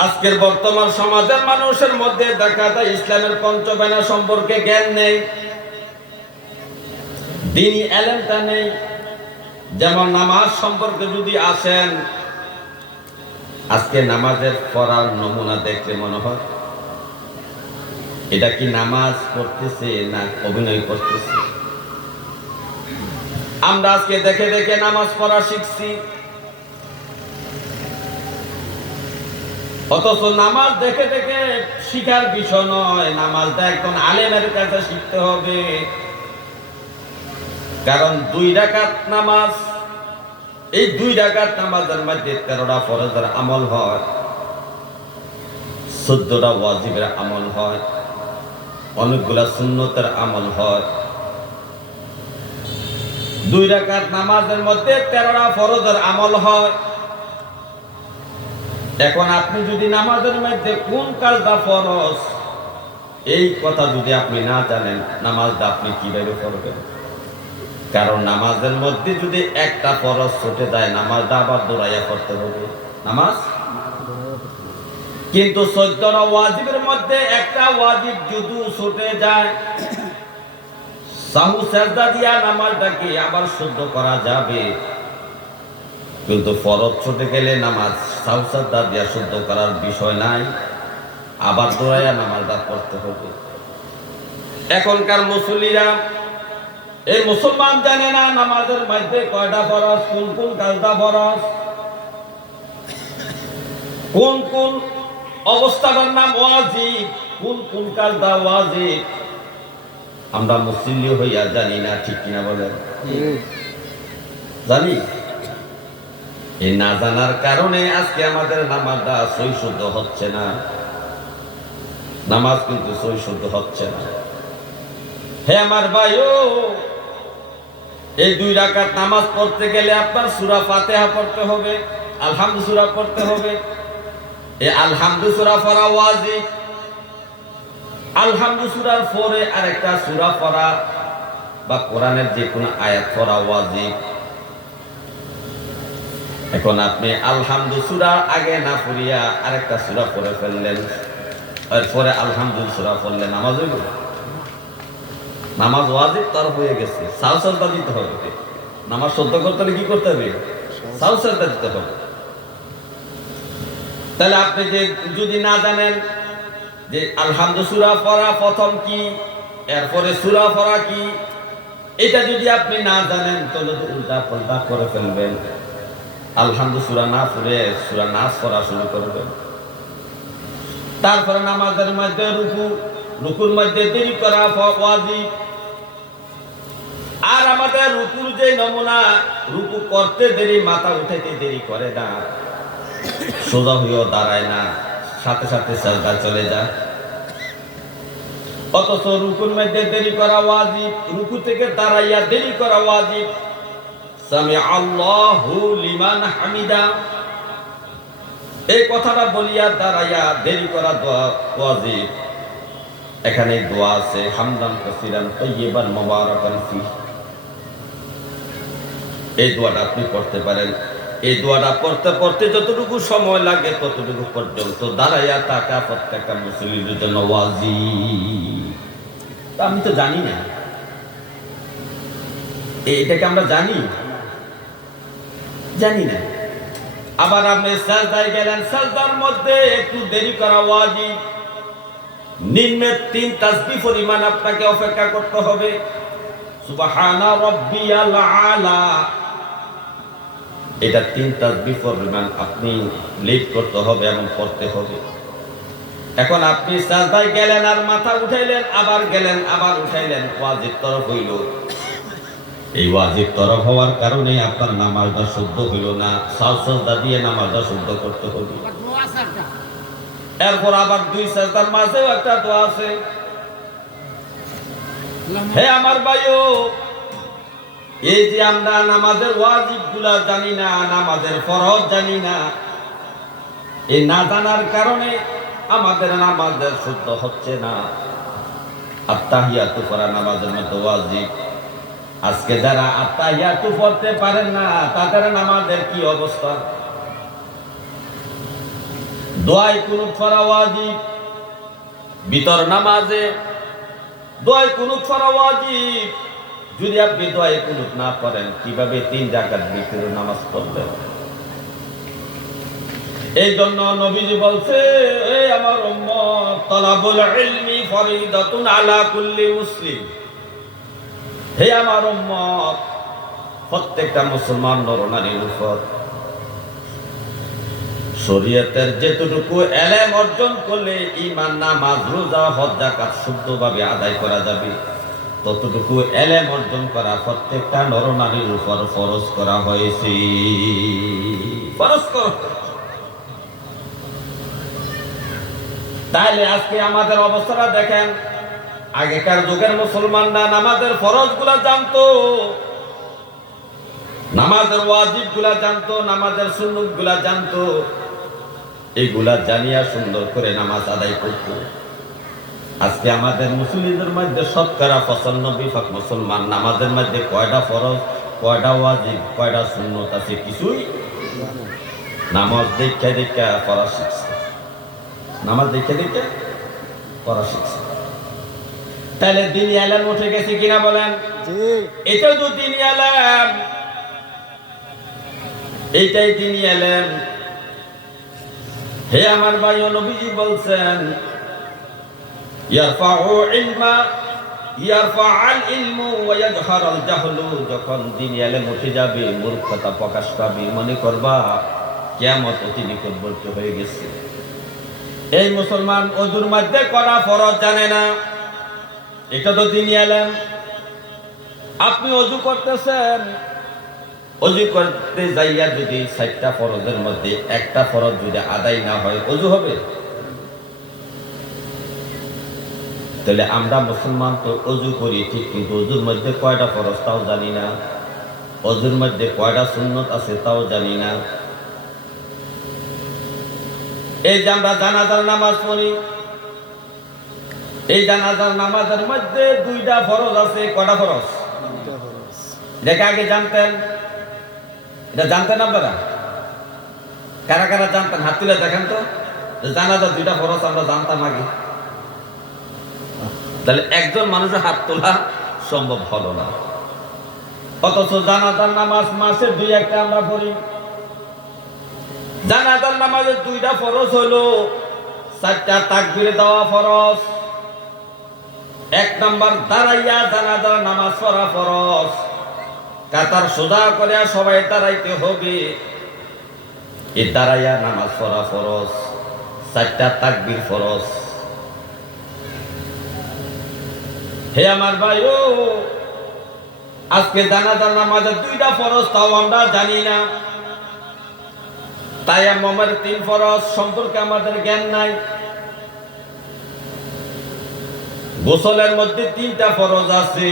আজকের বর্তমান সমাজের মানুষের মধ্যে দেখা যায় ইসলামের পঞ্চবেনা সম্পর্কে জ্ঞান নেই, দিনই এলেমটা নেই। যেমন নামাজ সম্পর্কে যদি আসেন, আজকে নামাজের পড়ার নমুনা দেখলে মনে হয়, এটা কি নামাজ পড়তেছে না অভিনয় করতেছে? আমরা আজকে দেখে দেখে নামাজ পড়া শিখছি। অথচ নামাজ দেখে দেখে শিখার বিষয় নয়। নামাজটা একজন আলেমের কাছে শিখতে হবে। কারণ দুই রাকাত নামাজ, এই দুই রাকাত নামাজের মধ্যে তেরোটা ফরজের আমল হয়, চোদ্দটা ওয়াজিবের আমল হয়, অনেকগুলা সুন্নতের আমল হয়। দুই রাকাত নামাজের মধ্যে তেরোটা ফরজের আমল হয়। এখন আপনি যদি নামাজের মধ্যে কোন কাজটা ফরজ, এই কথা যদি আপনি না জানেন, নামাজটা আপনি কীভাবে পড়বেন? কারণ নামাজের মধ্যে যদি একটা ফরজ ছুটে যায়, নামাজটা আবার দৌড়াইয়া করতে হবে। নামাজ? কিন্তু চোদ্দটা ওয়াজিবের মধ্যে একটা ওয়াজিব যদি ছুটে যায়, সাহু সেজদা দিয়া নামাজটাকে আবার শুদ্ধ করা যাবে। কিন্তু ফরজ ছুটে গেলে নামাজ সাহু সেজদা দিয়া শুদ্ধ করার বিষয় নাই। আবার দৌড়াইয়া নামাজটা করতে হবে। এখনকার মুসল্লিরা এই মুসলমান জানে না নামাজের মধ্যে কয়টা ফরজ কোন কোন কাজটা ফরজ? কোন কোন অবস্থাটার নাম ওয়াজিব কোন কোন কাজটা ওয়াজিব? আমরা মুসলিম হইয়া জানি না ঠিক কিনা বলেন? জানি? এই না জানার কারণে আজকে আমাদের নামাজটা শুদ্ধ হচ্ছে না। নামাজ কিন্তু সই শুদ্ধ হচ্ছে না। হে আমার ভাইও, এই দুই রাকাত নামাজ পড়তে গেলে আপনার সুরা ফাতেহা পড়তে হবে, আলহামদু সুরা পড়তে হবে। এই আলহামদু সুরা পড়া ওয়াজিব। আলহামদু সুরার পরে আরেকটা সুরা পড়া বা কোরআনের যে কোনো আয়াত পড়া ওয়াজিব। এখন আপনি আলহামদু সুরা আগে না পড়িয়া আরেকটা সুরা পড়ে ফেললেন। এরপরে আলহামদু সুরা পড়লেন নামাজ হইব? নামাজ ওয়াজিব তার হয়ে গেছে। সাউ সাজদা দিতে হবে নামাজ সদ্য করতে হলে কি করতে হবে? সাউ সাজদা দিতে হবে। তাহলে আপনি যে যদি না জানেন যে আলহামদু সুরা পড়া প্রথম কি, এরপরে সুরা পড়া কি, এটা যদি আপনি না জানেন, তাহলে উল্টা পাল্টা করে ফেলবেন। আলহামদু সুরা না পড়ে সুরা নাচ পড়া শুরু করবেন। তারপরে নামাজের মধ্যে রুকু, রুকুর মধ্যে দেরি করা ওয়াজিব। আর আমাদের রুকুর যে নমুনা, রুকু করতে দেরি, মাথা উঠাইতে দেরি করে না। সোজা হয়েও দাঁড়ায় না, সাথে সাথে সাজদা চলে যায়। অথচ রুকুর মধ্যে দেরি করা ওয়াজিব, রুকু থেকে দাঁড়াইয়া দেরি করা ওয়াজিব। সামি আল্লাহু লিমান হামিদা। এই কথাটা বলিয়া দাঁড়াইয়া দেরি করা দোয়া ওয়াজিব। এখানে দোয়া আছে, হামদান কাসিরান তৈয়বান মুবারাকান ফি। এই দোয়াটা আপনি পড়তে পারেন। এই দোয়াটা পড়তে পড়তে যতটুকু সময় লাগে ততটুকু পর্যন্ত দাঁড়াইয়া টাকা প্রত্যেকটা মুসলিমের জন্য ওয়াজি আমি তো জানি না। এটাকে আমরা জানি? জানি না। আবার আপনি সাজদায় গেলেন, সাজদার মধ্যে একটু দেরি করা ওয়াজিব। নিম্নে তিন তাসবি পরিমাণ আপনাকে অপেক্ষা করতে হবে। সুবহানা রাব্বিয়াল আলা। এটা তিন তাসবি পরিমাণ আপনি লিড করতে হবে এবং পড়তে হবে। এখন আপনি সাজদায় গেলেন আর মাথা উঠাইলেন, আবার গেলেন, আবার উঠাইলেন, ওয়াজিব তরফ হইল। এই ওয়াজিব তরফ হওয়ার কারণে আপনার নামাজটা শুদ্ধ হইল না। সাজ সাজদা দিয়ে নামাজটা শুদ্ধ করতে হবে। এরপর আবার দুই সাজদার মাঝেও একটা দোয়া আছে। হে আমার ভাইও, এই যে আমরা নামাজের ওয়াজিবগুলা জানি না, নামাজের ফরজ জানি না, এই না জানার কারণে আমাদের নামাজের শুদ্ধ হচ্ছে না। আত্মাহিয়াতু করা নামাজের মধ্যে ওয়াজিব আজকে যারা আত্মাহিয়াতু পড়তে পারেন না, তাদের নামাজের কি অবস্থা? দোয়াই কুনুত ফরা ওয়াজিব বিতর নামাজে দোয়াই কুনুত ফরা ওয়াজিব যদি আপনি দোয়াই কুনুত না করেন কীভাবে তিন জায়গার বিতর নামাজ পড়বেন? এই জন্য নবীজি বলছে এই আমার উম্মত, তালাবুল ইলমি ফরিদাতুন আলা কুল্লি মুসলিম। হে আমার উম্মত, প্রত্যেকটা মুসলমান নরনারীর উপর। শরীয়তের যেতটুকু এলেম অর্জন করলে ইমান নামাজ, রোজা, হজ জাকাত শুদ্ধভাবে আদায় করা যাবে। ততটুকু এলেম অর্জন করা প্রত্যেকটা নরনারীর উপর ফরজ করা হয়েছে। ফরজ করা তাহলে আজকে আমাদের অবস্থাটা দেখেন আগেকার যুগের মুসলমানরা নামাজের ফরজগুলা জানতো। নামাজের ওয়াজিবগুলা জানতো, নামাজের সুন্নতগুলা জানতো। এগুলা জানিয়া সুন্দর করে নামাজ আদায় করত। আজকে আমাদের মুসলিমদের মধ্যে শতকরা পঁচানব্বই ভাগ মুসলমান নামাজের মধ্যে কয়টা ফরজ, কয়টা ওয়াজিব, কয়টা সুন্নত আছে কিছুই নামাজ দেখে দেখে পড়া শিখছে। নামাজ দেখে দেখে পড়া শিখছে। তাহলে দিন এলাম উঠে গেছে কিনা বলেন? জি। এটাও তো দিন এলাম এইটাই তিনি এলেন হে আমার ভাই ও নবীজি বলছেন ইয়ারফাউ ইলমা ইয়ারফাআল ইলমু ওয়া ইয়াজহারাল জাহলু। যখন দিন এলেম উঠে যাবে মূর্খতা প্রকাশ পাবে। মনে করবা কিয়ামত অতি নিকটবর্তী হয়ে গেছে। এই মুসলমান অজুর মধ্যে করা ফরজ জানে না। এটা তো দিন এলেম আপনি অজু করতেছেন। অজু করতে যাইয়া যদি চারটা ফরজের মধ্যে একটা ফরজ যদি আদায় না হয়, অজু হবে? তাহলে আমরা মুসলমান তো অজু করি ঠিক, কিন্তু অজুর মধ্যে কয়টা ফরজ তাও জানি না। অজুর মধ্যে কয়টা সুন্নত আছে তাও জানি না। এই যে আমরা জানাজার নামাজ পড়ি এই জানাজার নামাজের মধ্যে দুইটা ফরজ আছে কটা ফরজ? দেখে আগে জানতেন। এটা জানতেন আপনারা? কারা কারা জানতেন? হাত তুলে দেখেন তো। জানাজার দুইটা ফরজ আমরা জানতাম আগে। তাহলে একজন মানুষের হাত তোলা সম্ভব হলো না। অথচ জানাজার নামাজ মাসে দুই একটা আমরা পড়ি। জানাজার নামাজের দুইটা ফরজ হলো চারটা তাকবিরে দেওয়া ফরজ এক নাম্বার দাঁড়াইয়া জানাজার নামাজ পড়া ফরজ। কাতার সোজা করে সবাই দাঁড়াইতে হবে। এ দাঁড়াইয়া নামাজ পড়া ফরজ, চারটা তাকবির ফরজ। হে আমার ভাই ও আজকে জানাজার নামাজের দুইটা ফরজ, তাও আমরা জানি না। তাই আমার তিন ফরজ, সম্পর্কে আমাদের জ্ঞান নাই। গোসলের মধ্যে তিনটা ফরজ আছে।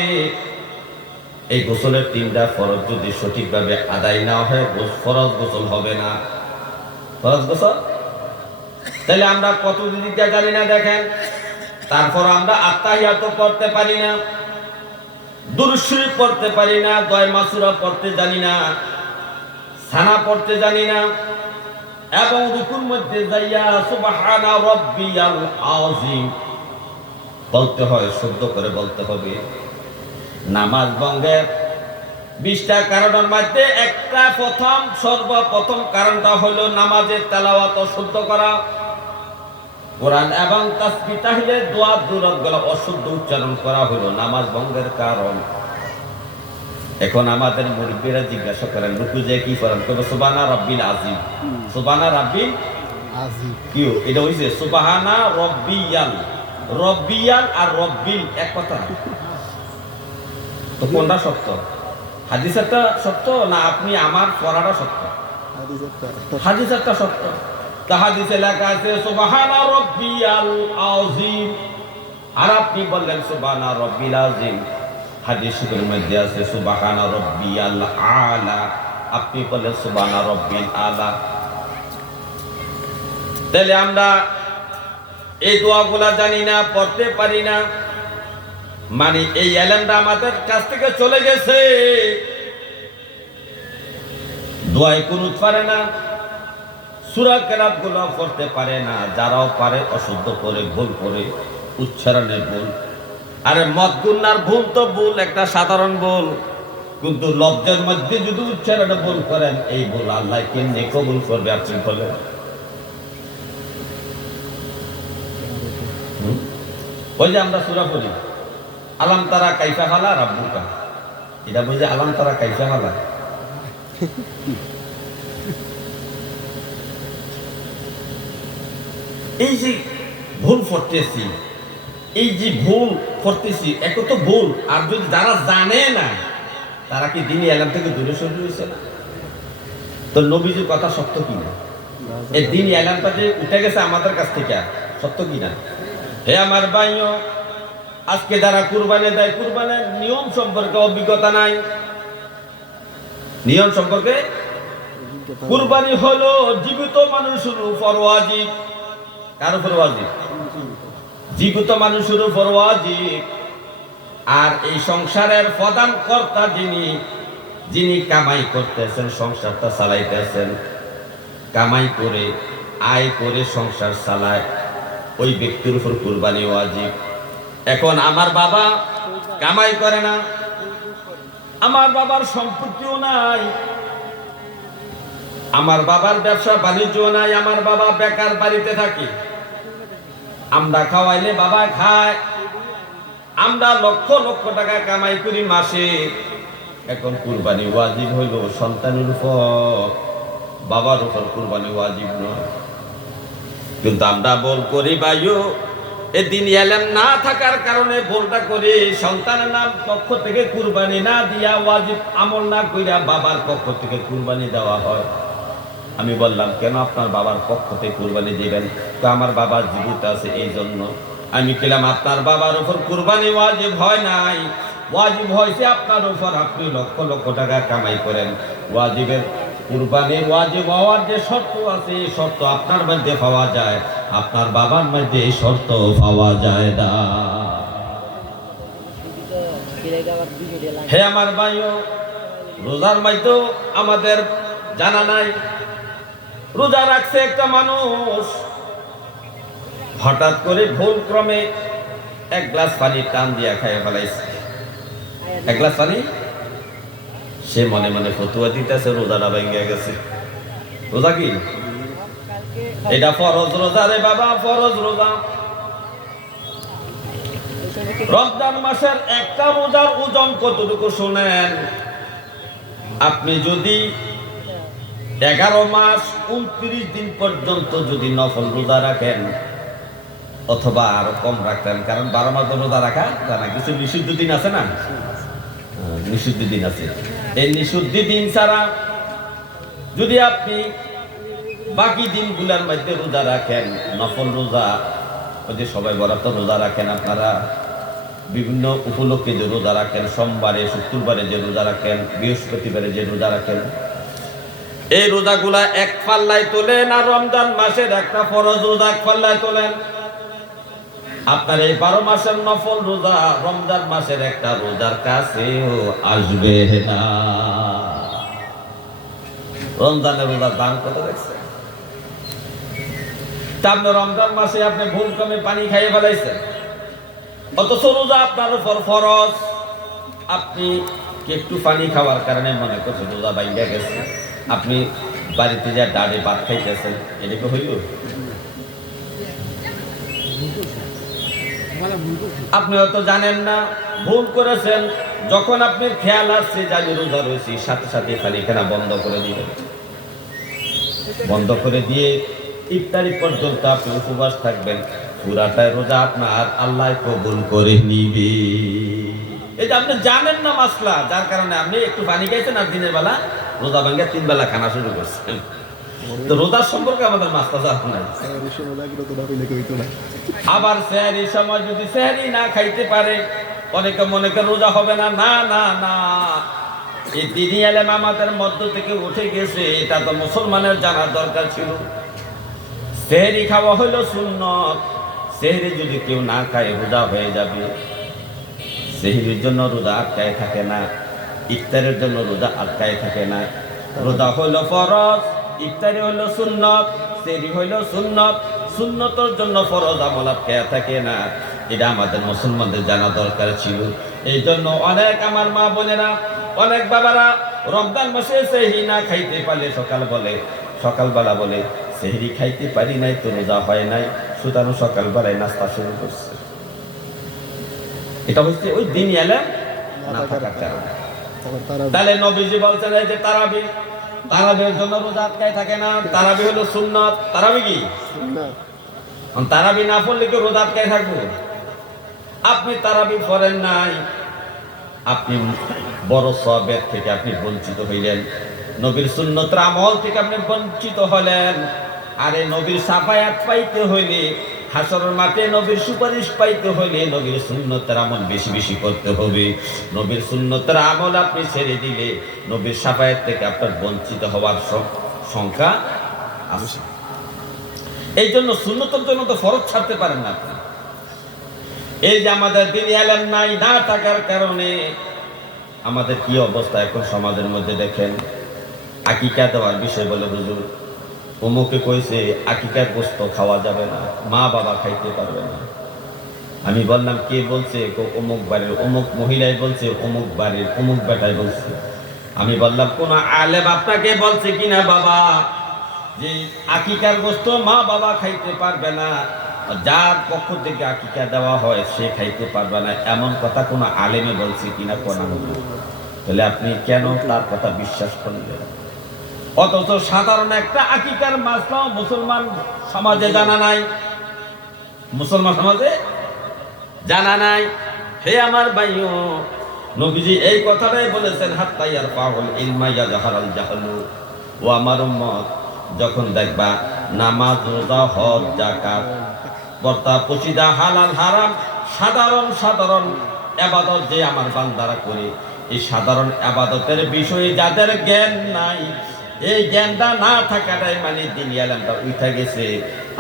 এই গোসলের তিনটা ফরজ যদি সঠিকভাবে আদায় না হয় ফরজ গোসল হবে না। ফরজ গোসল? তাহলে আমরা কত দিদিটা জানি না দেখেন। তারপর আমরা আত্মাহিয়াত পড়তে পারি না। দুরুশ্রী পড়তে পারি না। দয় মাসুরা পড়তে জানি না। সানা পড়তে জানি না। এবং রুকুর মধ্যে যাইয়া সুবহানা রাব্বিয়াল আযীম। বলতে হয় শুদ্ধ করে বলতে হবে। নামাজ ভঙ্গের বিশটা কারণের মধ্যে একটা প্রথম সর্বপ্রথম কারণটা হলো নামাজের তেলাওয়াত অশুদ্ধ করা। কোরআন এবং তাসবি তাহলে দোয়া দুরতগুলো অশুদ্ধ উচ্চারণ করা হলো নামাজ ভঙ্গের কারণ। এখন আমাদের মুরব্বীরা জিজ্ঞাসা করেন রুকু যে কি করেন? কবে সুবানা রব্বিল আজিম সুবানা রাব্বিল আজি কি এটা হইছে সুবাহানা রব্বিয়াল। রব্বিয়াল আর রব্বিল এক কথা। তো কোনটা সত্য? হাদিসেরটা সত্য না আপনি আমার পড়াটা সত্য? হাদিসেরটা সত্য। তা হাদিসে লেখা আছে, সুবাহানা রব্বিয়াল আযীম। আর আপনি বললেন, সুবাহানা রব্বিল আযীম। হাদিস শরীফের মধ্যে আছে, সুবাহানা রব্বিয়াল আলা। আপনি বললেন, সুবাহানা রব্বিল আলা। তাহলে আমরা এই দোয়াগুলা জানি না, পড়তে পারি না। মানে এই এলেমটা আমাদের কাছ থেকে চলে গেছে। দোয়াই কুনুত পারে না। সুরা কেরাতগুলো পড়তে পারে না, যারাও পারে, অশুদ্ধ করে, ভুল করে উচ্চারণের ভুল। আরে মদ গুন্নার ভুল তো ভুল, একটা সাধারণ ভুল। কিন্তু লব্জের মধ্যে যদি উচ্চারণে ভুল করেন, এই ভুল আল্লাহ কেমনি কবুল করবে আপনি বলেন? ওই যে আমরা সুরা পড়ি। আলাম তারা কাইফা হালা রাব্বুকা। এটা বুঝে আলাম তারা কাইফা হালা। এই যে ভুল করতেছি এই যে ভুল করতেছি এক তো ভুল। আর যদি যারা জানে না তারা কি দিনই এলাম থেকে দূরে সরে রয়েছে না? তো নবীজির কথা সত্য কি না? এই দিন এলামটা যে উঠে গেছে আমাদের কাছ থেকে সত্য কি না? হে আমার ভাইও, আজকে যারা কুরবানি দেয়, কুরবানের নিয়ম সম্পর্কে অভিজ্ঞতা নাই। নিয়ম সম্পর্কে? কুরবানি হলো জীবিত মানুষের উপর ওয়াজিব। কার উপর ওয়াজিব? জীবিত মানুষের উপর ওয়াজিব। আর এই সংসারের প্রধান কর্তা যিনি যিনি কামাই করতেছেন, সংসারটা চালাইতেছেন, কামাই করে, আয় করে সংসার চালায়। ওই ব্যক্তির উপর কুরবানি ওয়াজিব। এখন আমার বাবা কামাই করে না। আমার বাবার সম্পত্তিও নাই। আমার বাবার ব্যবসা বাণিজ্য নাই। আমার বাবা বেকার বাড়িতে থাকে। আমরা খাওয়াইলে বাবা খায়। আমরা লক্ষ লক্ষ টাকা কামাই করি মাসে। এখন কুরবানি ওয়াজিব হইল সন্তানের উপর। বাবার উপর কুরবানি ওয়াজিব নয়। কিন্তু আমরা বল করি ভাইও। এদিন এলেম না থাকার কারণে ভুলটা করি, সন্তানের নাম পক্ষ থেকে কুরবানি না দিয়া ওয়াজিব আমল না কইরা বাবার পক্ষ থেকে কুরবানি দেওয়া হয়। আমি বললাম, কেন আপনার বাবার পক্ষ থেকে কুরবানি দিবেন? তো আমার বাবার জীবিত আছে এই জন্য আমি কেলাম আপনার বাবার উপর কুরবানি ওয়াজিব হয় নাই। ওয়াজিব হয়েছে আপনার উপর, আপনি লক্ষ লক্ষ টাকা কামাই করেন। ওয়াজিবের কুরবানি ওয়াজিব হওয়ার যে শর্ত আছে, এই শর্ত আপনার মধ্যে পাওয়া যায়, আপনার বাবার মধ্যে এই শর্ত পাওয়া যায় না। হে আমার ভাইও, রোজার মাইতো আমাদের জানা নাই, রোজা রাখছে একটা মানুষ, হঠাৎ করে ভুল ক্রমে এক গ্লাস পানি টান দিয়া খাইয়ে ফেলাইছে। এক গ্লাস পানি? সে মনে মনে ফতুয়া দিতেছে রোজাটা ভেঙে গেছে। রোজা কি? এটা ফরজ রোজা রে বাবা ফরজ রোজা। রমজান মাসের একটা রোজার ওজন কতটুকু শোনেন? আপনি যদি এগারো মাস উনত্রিশ দিন পর্যন্ত যদি নফল রোজা রাখেন অথবা আরও কম রাখতেন কারণ বারো মাস রোজা রাখা জানা কিছু নিষিদ্ধ দিন আছে না? হ্যাঁ, নিষিদ্ধ দিন আছে। এই নিষিদ্ধ দিন ছাড়া যদি আপনি বাকি দিনগুলোর মধ্যে রোজা রাখেন, নফল রোজা, ওই যে সবাই বরাত রোজা রাখেন আপনারা, বিভিন্ন উপলক্ষে যে রোজা রাখেন, সোমবারে, শুক্রবারে যে রোজা রাখেন, বৃহস্পতিবারে যে রোজা রাখেন, এই রোজাগুলা এক পাল্লায় তোলেন আর রমজান মাসের একটা ফরজ রোজা এক পাল্লায় তোলেন। আপনার এই বারো মাসের নফল রোজা, রমজান মাসের একটা রোজার কাছেও আসবে না। রমজানের রোজার দাম কত দেখছে আপনি রমজান মাসে আপনি ভুল কমে পানি খাইয়ে ফেলাইছেন। অথচ রোজা আপনার উপর ফরজ। আপনি কি একটু পানি খাওয়ার কারণে মনে করছেন রোজা বাইঙ্গা গেছে? আপনি বাড়িতে যা ডাড়ে ভাত খাইতেছেন এদিকে হইল? আপনি হয়তো জানেন না, ভুল করেছেন। যখন আপনি খেয়াল আসছে যে রোজা রয়েছি, সাথে সাথে পানিখানা বন্ধ করে দিবেন। বন্ধ করে দিয়ে ইফতারি পর্যন্ত আপনি উপবাস থাকবেন। পুরাটাই রোজা আপনার, আল্লাহ কবুল করে নিবে। এটা আপনি জানেন না মাসলা, যার কারণে আপনি একটু পানি খাইছেন আর দিনের বেলা রোজা ভাঙ্গা তিন বেলা খানা শুরু করছেন। রোজার সম্পর্কে আমাদের মাস্তা জানা নাই। আবার স্যারি সময় যদি স্যারি না খাইতে পারে, অনেকে মনে করে রোজা হবে না না না না। এই দিনী আলেম আমাদের মধ্য থেকে উঠে গেছে, এটা তো মুসলমানের জানার দরকার ছিল। সেহরি খাওয়া হলো সুন্নত। সেহরি যদি কেউ না খায়, রোজা হয়ে যাবে। সেহরির জন্য রোজা আটকায় থাকে না, ইফতারের জন্য রোজা আটকায় থাকে না। রোজা হলো ফরজ। ইফতারি হইল সুন্নত সেরি হইল সুন্নত। সুন্নতর জন্য ফরজ আমলাত খেয়া থাকে না। এটা আমাদের মুসলমানদের জানা দরকার ছিল। এই জন্য অনেক আমার মা বোনেরা অনেক বাবারা রমজান মাসে সেহরি না খাইতে পারলে সকাল বলে সকালবেলা বলে সেহরি খাইতে পারি নাই তো রোজা হয় নাই। সুতরাং সকালবেলায় নাস্তা শুরু করছে। এটা হচ্ছে ওই দিন এলে না থাকার কারণে। তাহলে নবীজি বলছেন এই যে তারাবি তারাবির জন্য রোজা আটকায় থাকে না। তারাবি হলো সুন্নত। তারাবি কি? তারাবি না পড়লে কি রোজা আটকায় থাকব। আপনি তারাবি পড়েন নাই। আপনি বড় সবের থেকে আপনি বঞ্চিত হইলেন। নবীর সুন্নতর আমল থেকে আপনি বঞ্চিত হলেন। আরে নবীর সাফায়াত পাইতে হইলে হাসরের মাঠে নবীর সুপারিশ পাইতে হলে নবীর সুন্নতের আমল বেশি বেশি করতে হবে। নবীর সুন্নতের আমল আপনি ছেড়ে দিলে নবীর সাফায়াত থেকে আপনার বঞ্চিত হওয়ার সংখ্যা আছে। এই জন্য সুন্নতের জন্য তো ফরজ ছাড়তে পারেন না আপনি। এই যে আমাদের দিন এলেন নাই, না থাকার কারণে আমাদের কি অবস্থা এখন সমাজের মধ্যে দেখেন? আকিকা দেওয়ার বিষয় বলে হুজুর। অমুকে কইছে, আকিকার গোস্ত খাওয়া যাবে না, মা বাবা খাইতে পারবে না। আমি বললাম, কে বলছে? অমুক বাড়ির, অমুক মহিলাই বলছে, অমুক বাড়ির, অমুক বেটাই বলছে। আমি বললাম, কোন আলেম আপনাকে বলছে কিনা বাবা? যে আকিকার গোস্ত মা বাবা খাইতে পারবে না যার পক্ষ থেকে আকিকা দেওয়া হয়, সে খাইতে পারবে না। এমন কথা কোনো আলেমে বলছে কিনা কোন তাহলে আপনি কেন তার কথা বিশ্বাস করলেন? অথচ সাধারণ একটা আকিকার মাসলাও মুসলমান সমাজে জানা নাই। মুসলমান সমাজে জানা নাই। হে আমার ভাইও, নবীজি এই কথাটাই বলেছেন হাত হাত্তাইয়ার পাগল ইলমাইয়া জাহারাল জাহালু। ও আমার উম্মত, যখন দেখবা নামাজ, রোজা, হজ জাকাত বর্তা পচিদা হালাল, হারাম, সাধারণ সাধারণ আবাদত যে আমার বান্দারা করে, এই সাধারণ আবাদতের বিষয়ে যাদের জ্ঞান নাই এই জ্ঞানটা না থাকাটাই মানে দিন আলামটা উঠা গেছে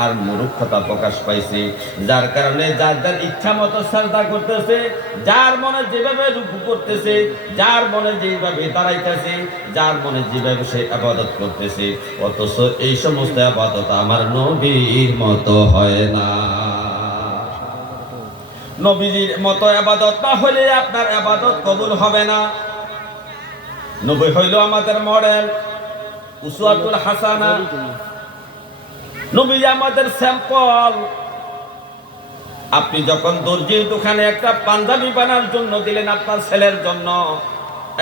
আর মূর্খতা প্রকাশ পাইছে। যার কারণে যার যার ইচ্ছা মতো শ্রদ্ধা করতেছে, যার মনে যেভাবে রুকু করতেছে, যার মনে যেভাবে দাঁড়াইতেছে, যার মনে যেভাবে সে আবাদত করতেছে। অথচ এই সমস্ত আবাদত আমার নবীর মতো হয় না। নবীজির মতো আবাদত না হলে আপনার আবাদত কবুল হবে না। নবী হইল আমাদের মডেল। উসওয়াতুল হাসানা। নবী আমাদের স্যাম্পল। আপনি যখন দর্জির দোকানে একটা পাঞ্জাবি বানার জন্য দিলেন আপনার ছেলের জন্য,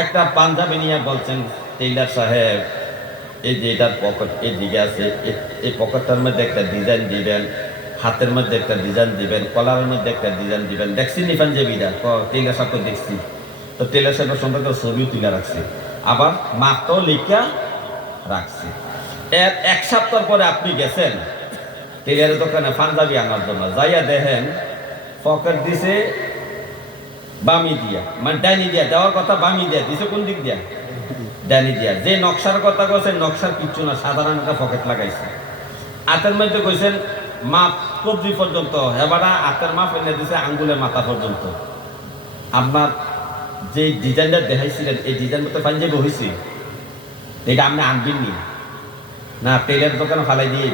একটা পাঞ্জাবি নিয়ে বলছেন, টেইলার সাহেব, এই যে এটার পকেট এই দিকে আছে এই পকেটটার মধ্যে একটা ডিজাইন দিবেন, হাতের মধ্যে একটা ডিজাইন দিবেন, কলারের মধ্যে একটা ডিজাইন দিবেন। দেখছি নি পাঞ্জাবিটা? টেইলার সাহেব দেখছি। তো টেইলার সাহেবের সম্পর্কে ছবিও তুলে রাখছি। আবার মাপটাও লিখা রাখছি। এর এক সপ্তাহ পরে আপনি গেছেন। টেলারের দোকানে পাঞ্জাবি আনার জন্য। যাইয়া দেখেন পকেট দিছে বামি দিয়া। মানে ডাইনি দিয়া, দেওয়ার কথা বামি দিয়া। দিছে কোন দিক দিয়া? ডাইনি দিয়া। যে নকশার কথা কইছেন নকশার কিচ্ছু না। সাধারণ একটা পকেট লাগাইছে। হাতের মধ্যে কইছেন, মাপ কবজি পর্যন্ত এবারা হাতের মাপ এনে দিছে আঙ্গুলের মাথা পর্যন্ত। আপনার যে ডিজাইনটা দেখাইছিলেন, এই ডিজাইন মতো পাঞ্জাবি হয়েছে এটা আপনি আনবেন নি পেলের দোকানে ফালাই দিয়ে